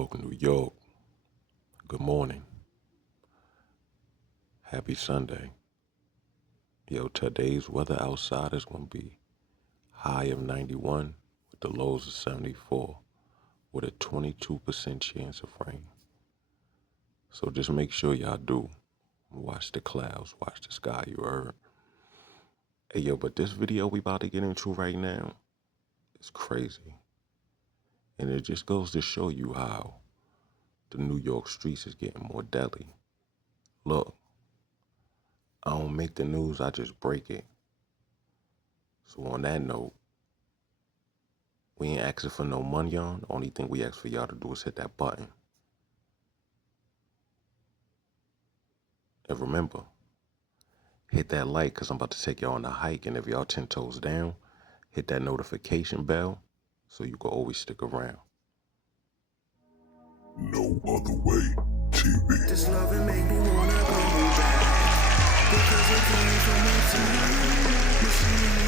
York, New York. Good morning. Happy Sunday. Yo, today's weather outside is going to be high of 91 with the lows of 74 with a 22% chance of rain. So just make sure y'all do watch the clouds, watch the sky, you heard? Hey, yo, but this video we about to get into right now is crazy. And it just goes to show you how the New York streets is getting more deadly. Look, I don't make the news, I just break it. So on that note, we ain't asking for no money on. The only thing we ask for y'all to do is hit that button. And remember, hit that like, because I'm about to take y'all on a hike. And if y'all 10 toes down, hit that notification bell so you can always stick around. No Other Way TV. This love it make me wanna go back, because it came from a time machine.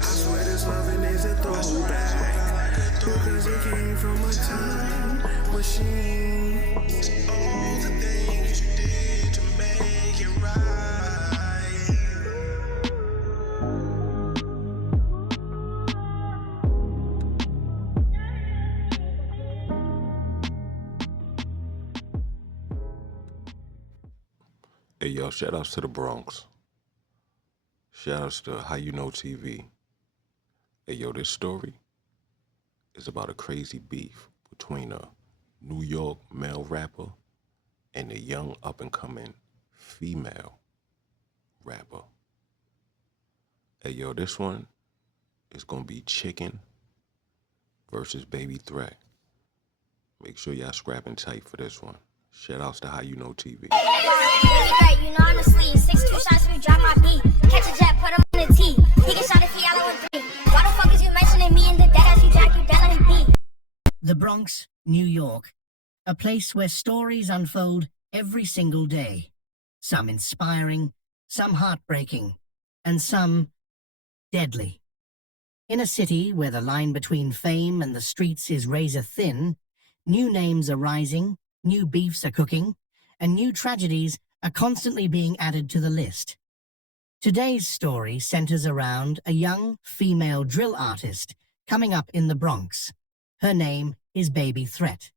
I swear this loving is a throwback, because it came from a time machine. All the things you did to make it right. Hey, yo, shout outs to the Bronx. Shout outs to How You Know TV. Hey, yo, this story is about a crazy beef between a New York male rapper and a young up-and-coming female rapper. Hey, yo, this one is going to be Chicken versus Baby Threat. Make sure y'all scrapping tight for this one. Shout outs to How You Know TV. Right, you know I'm asleep. 6 2 shots if you drop my beat. Catch a jet, put him on the tee. He can shot if he yellow with 3. Why the fuck is you mentioning me in the dead as you jack you down and beat? The Bronx, New York, a place where stories unfold every single day. Some inspiring, some heartbreaking, and some deadly. In a city where the line between fame and the streets is razor thin, new names are rising, new beefs are cooking, and new tragedies are constantly being added to the list. Today's story centers around a young female drill artist coming up in the Bronx. Her name is Baby Threat.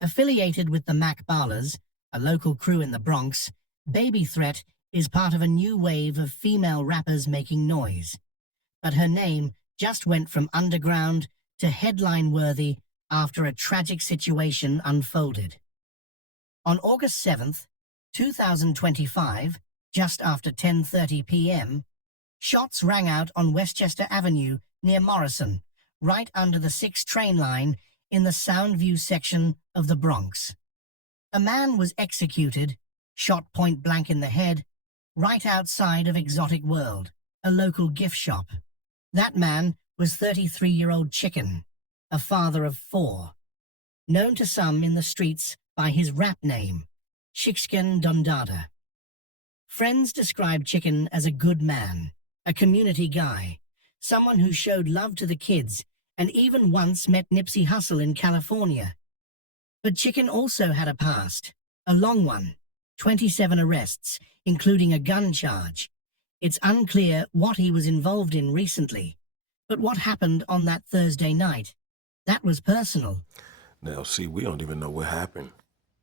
Affiliated with the Mac Ballers, a local crew in the Bronx, Baby Threat is part of a new wave of female rappers making noise. But her name just went from underground to headline-worthy after a tragic situation unfolded. On August 7th, 2025, just after 10:30 p.m., shots rang out on Westchester Avenue near Morrison, right under the 6 train line in the Soundview section of the Bronx. A man was executed, shot point blank in the head, right outside of Exotic World, a local gift shop. That man was 33-year-old Chicken, a father of 4, known to some in the streets by his rap name, Chicken Dundada. Friends described Chicken as a good man, a community guy, someone who showed love to the kids and even once met Nipsey Hussle in California. But Chicken also had a past, a long one, 27 arrests, including a gun charge. It's unclear what he was involved in recently, but what happened on that Thursday night, that was personal. Now, see, we don't even know what happened,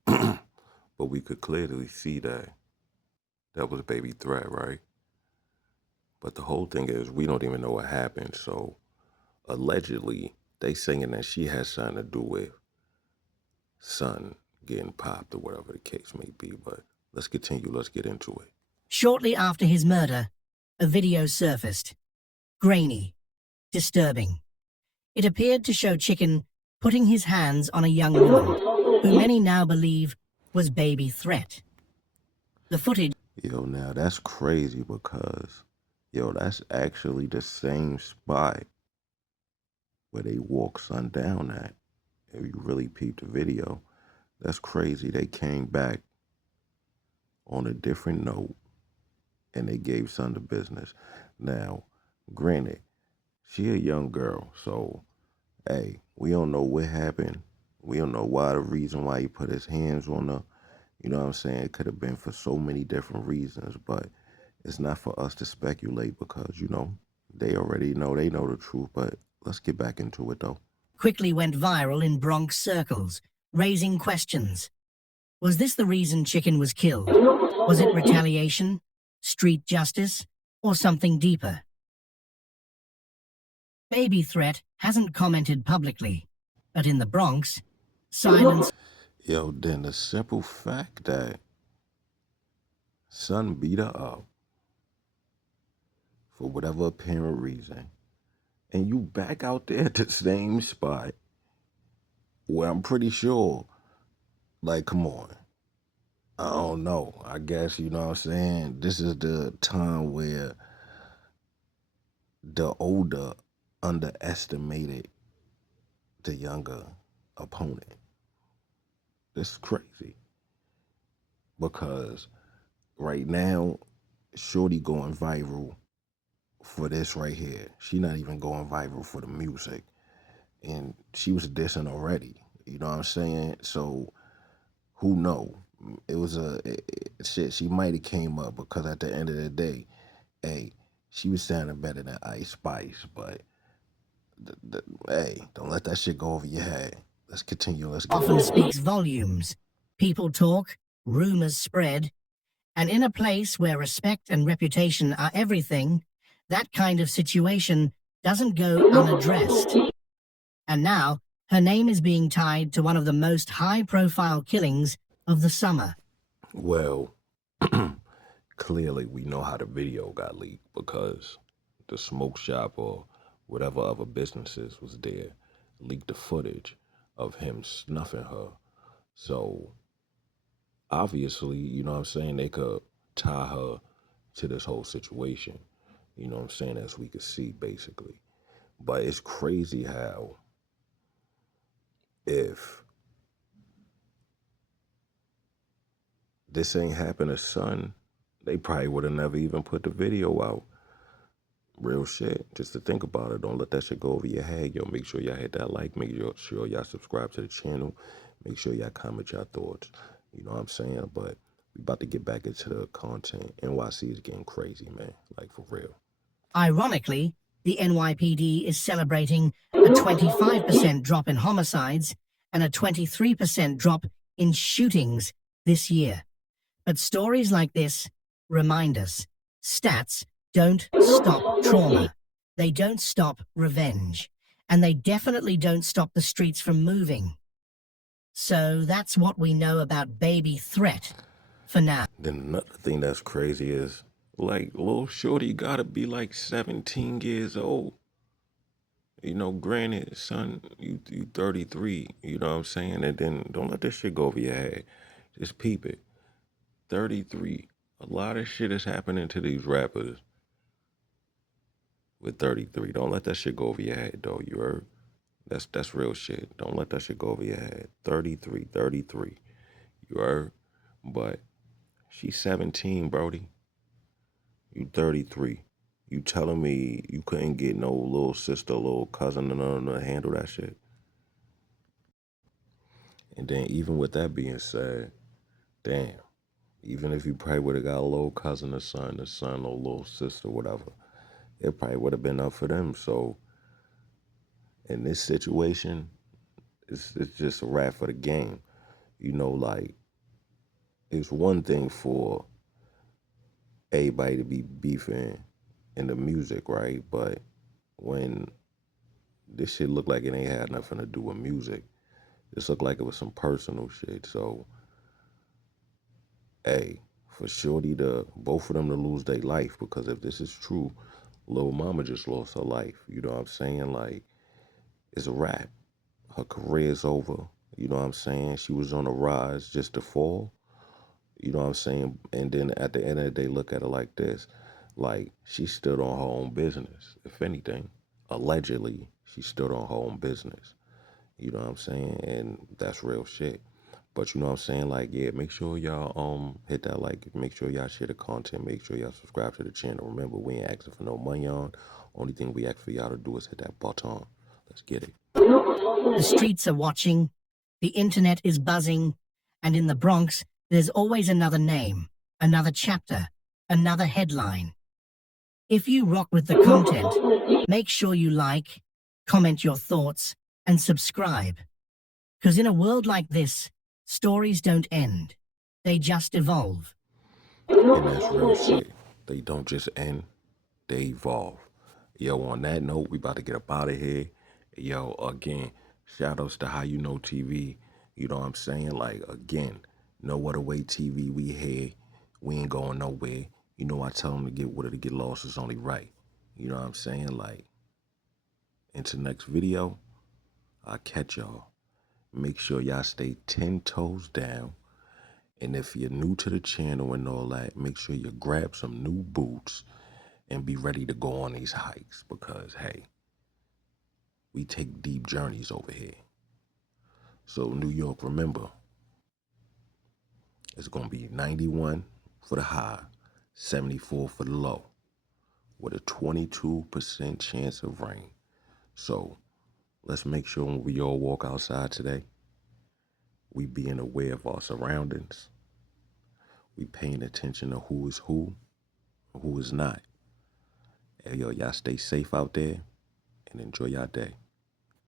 but we could clearly see that was Baby Threat, right? But the whole thing is we don't even know what happened. So allegedly, they saying that she has something to do with son getting popped or whatever the case may be. But let's continue. Let's get into it. Shortly after his murder, a video surfaced. Grainy, disturbing. It appeared to show Chicken putting his hands on a young woman, who many now believe was Baby Threat. The footage... Yo, now that's crazy because, yo, that's actually the same spot where they walk Sundown at. If you really peep the video, that's crazy. They came back on a different note and they gave Son the business. Now, granted, She a young girl, so hey, we don't know what happened. We don't know why the reason why he put his hands on her. You know what I'm saying? It could have been for so many different reasons, but it's not for us to speculate because, they already know, they know the truth. But let's get back into it though. Quickly went viral in Bronx circles, raising questions. Was this the reason Chicken was killed? Was it retaliation, street justice, or something deeper? Baby Threat hasn't commented publicly, but in the Bronx, silence Yo, then the simple fact that son beat her up for whatever apparent reason, and you back out there at the same spot where I'm pretty sure, like, come on. I don't know. I guess, you know what I'm saying? This is the time where the older underestimated the younger opponent. This is crazy because right now, Shorty going viral for this right here. She not even going viral for the music. And she was dissing already. You know what I'm saying? So who know? It was shit. She might have came up because at the end of the day, hey, she was sounding better than Ice Spice. But hey, don't let that shit go over your head. Let's continue. Let's get often on. speaks volumes. People talk, rumors spread, and in a place where respect and reputation are everything, that kind of situation doesn't go unaddressed. And now, her name is being tied to one of the most high-profile killings of the summer. Well, clearly we know how the video got leaked because the smoke shop or whatever other businesses was there leaked the footage of him snuffing her. So obviously, you know what I'm saying, they could tie her to this whole situation. You know what I'm saying, as we could see basically. But it's crazy how if this ain't happened to son, they probably would have never even put the video out. Real shit. Just to think about it. Don't let that shit go over your head. Yo, make sure y'all hit that like. Make sure y'all subscribe to the channel. Make sure y'all comment your thoughts. You know what I'm saying? But we about to get back into the content. NYC is getting crazy, man. Like, for real. Ironically, the NYPD is celebrating a 25% drop in homicides and a 23% drop in shootings this year. But stories like this remind us, stats don't stop trauma. They don't stop revenge. And they definitely don't stop the streets from moving. So that's what we know about Baby Threat for now. Then another thing that's crazy is, like, little shorty gotta be like 17 years old. You know, granted, son, you 33, you know what I'm saying? And then don't let this shit go over your head. Just peep it. 33. A lot of shit is happening to these rappers with 33. Don't let that shit go over your head, though. You heard? That's real shit. Don't let that shit go over your head. 33. You heard? But she's 17, Brody. You 33. You telling me you couldn't get no little sister, little cousin, to handle that shit? And then even with that being said, damn, even if you probably would have got a little cousin or son, or little sister, whatever, it probably would have been up for them. So in this situation, it's just a wrap for the game. You know, like, it's one thing for everybody to be beefing in the music, right? But when this shit looked like it ain't had nothing to do with music, this looked like it was some personal shit. So, hey, for Shorty both of them to lose their life, because if this is true, Lil Mama just lost her life. You know what I'm saying? Like, it's a wrap. Her career's over. You know what I'm saying? She was on a rise just to fall. You know what I'm saying? And then at the end of the day, look at it like this. Like, she stood on her own business. If anything, allegedly, she stood on her own business. You know what I'm saying? And that's real shit. But you know what I'm saying? Like, yeah, make sure y'all hit that like, make sure y'all share the content, make sure y'all subscribe to the channel. Remember, we ain't asking for no money on. Only thing we ask for y'all to do is hit that button. Let's get it. The streets are watching, the internet is buzzing, and in the Bronx, there's always another name, another chapter, another headline. If you rock with the content, make sure you like, comment your thoughts, and subscribe. Because in a world like this, stories don't end. They just evolve. And that's real shit. They don't just end, they evolve. Yo, on that note, we about to get up out of here. Yo, again, shout outs to How You Know TV. You know what I'm saying? Like, again, no other way TV, we here. We ain't going nowhere. You know, I tell them to get with it, to get lost is only right. You know what I'm saying? Like, into next video, I'll catch y'all. Make sure y'all stay 10 toes down. And if you're new to the channel and all that, make sure you grab some new boots and be ready to go on these hikes because, hey, we take deep journeys over here. So, New York, remember, it's going to be 91 for the high, 74 for the low, with a 22% chance of rain. So, let's make sure when we all walk outside today, we being aware of our surroundings. We paying attention to who is not. Hey, yo, y'all stay safe out there and enjoy your day.